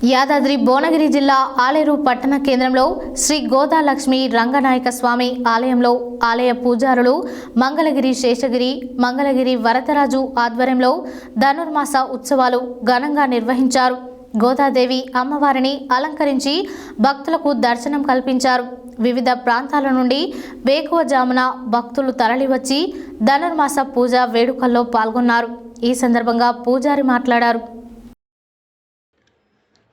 యాదాద్రి భువనగిరి జిల్లా ఆలేరు పట్టణ కేంద్రంలో శ్రీ గోదాలక్ష్మి రంగనాయక స్వామి ఆలయంలో ఆలయ పూజారులు మంగళగిరి శేషగిరి మంగళగిరి వరదరాజు ఆధ్వర్యంలో ధనుర్మాస ఉత్సవాలు ఘనంగా నిర్వహించారు. గోదాదేవి అమ్మవారిని అలంకరించి భక్తులకు దర్శనం కల్పించారు. వివిధ ప్రాంతాల నుండి వేకువజామున భక్తులు తరలివచ్చి ధనుర్మాస పూజ వేడుకల్లో పాల్గొన్నారు. ఈ సందర్భంగా పూజారి మాట్లాడారు.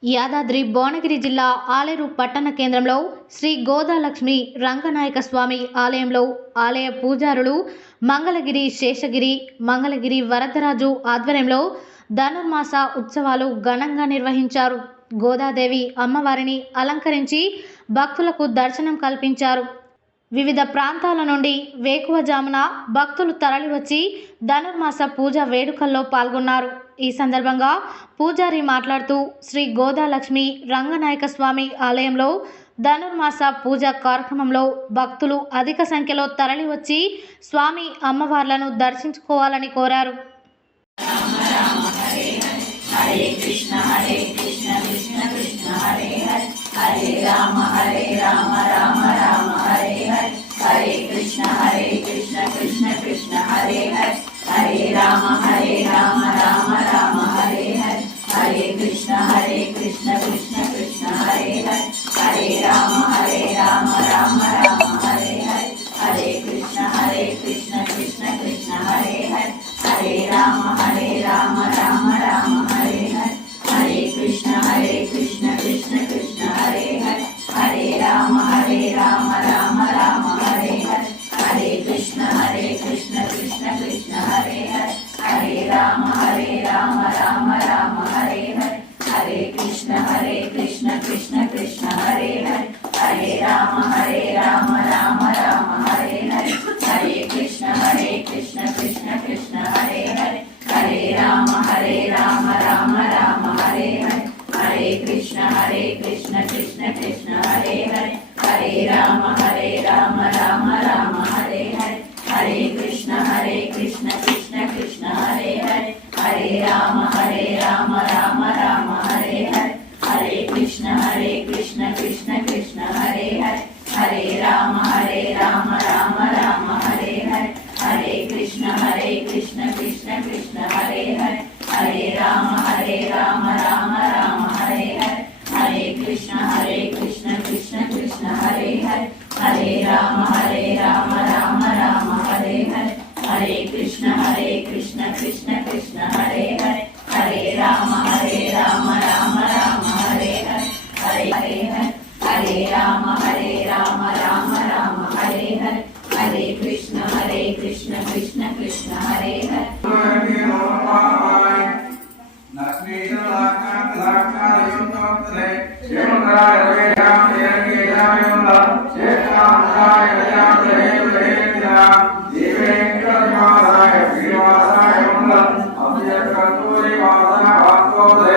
యాదాద్రి భువనగిరి జిల్లా ఆలేరు పట్టణ కేంద్రంలో శ్రీ గోదాలక్ష్మి రంగనాయక స్వామి ఆలయంలో ఆలయ పూజారులు మంగళగిరి శేషగిరి మంగళగిరి వరదరాజు ఆధ్వర్యంలో ధనుర్మాస ఉత్సవాలు ఘనంగా నిర్వహించారు. గోదాదేవి అమ్మవారిని అలంకరించి భక్తులకు దర్శనం కల్పించారు. వివిధ ప్రాంతాల నుండి వేకువజామున భక్తులు తరలివచ్చి ధనుర్మాస పూజ వేడుకల్లో పాల్గొన్నారు. ఈ సందర్భంగా పూజారి మాట్లాడుతూ శ్రీ గోదాలక్ష్మి రంగనాయక స్వామి ఆలయంలో ధనుర్మాస పూజ కార్యక్రమంలో భక్తులు అధిక సంఖ్యలో తరలివచ్చి స్వామి అమ్మవార్లను దర్శించుకోవాలని కోరారు. హరే కృష్ణ కృష్ణ కృష్ణ హరే హరే హరే రామ రామ రామ హరే హరే హరే కృష్ణ కృష్ణ కృష్ణ హరే హరే హరే రామ రామ రామ హరే హరే హరే కృష్ణ కృష్ణ కృష్ణ హరే హరే హరే రామ రామ రామ హరే హరే హరే కృష్ణ కృష్ణ కృష్ణ హరే హరే హరే రామ రామ రామ హరే హరే హరే కృష్ణ కృష్ణ కృష్ణ హరే హరే హరే రామ రామ రామ హరే హరే హరే కృష్ణ కృష్ణ కృష్ణ హరే హరే హరే రామ రామ రామ హరే హరే హరే కృష్ణ కృష్ణ కృష్ణ హరే హరే హరే రామ రామ రామ హరే హరే హరే కృష్ణ కృష్ణ కృష్ణ హరే హరే హరే రామ రామ రామ హరే హరే హరే కృష్ణ కృష్ణ కృష్ణ హరే హరే హరే రామ రామ రామ హరే హరే హరే కృష్ణ కృష్ణ కృష్ణ హరే హరే హరే రామ రామ రామ హరే హరే హరే కృష్ణ కృష్ణ కృష్ణ హరే హరే హరే రామ రామ రామ హరే హరే హరే కృష్ణ కృష్ణ కృష్ణ హరే హరే హరే రామ రామ రామ హరే హరే హరే కృష్ణ కృష్ణ కృష్ణ హరే హరే హరే రామ రామ రామ హరే హరే హరే కృష్ణ కృష్ణ కృష్ణ హరే హరే హరే రామ రామ రామ హరే హరే హరే హరే రామ రామ రామ హరే హరే హరే కృష్ణ కృష్ణ కృష్ణ హరే హరే Amen.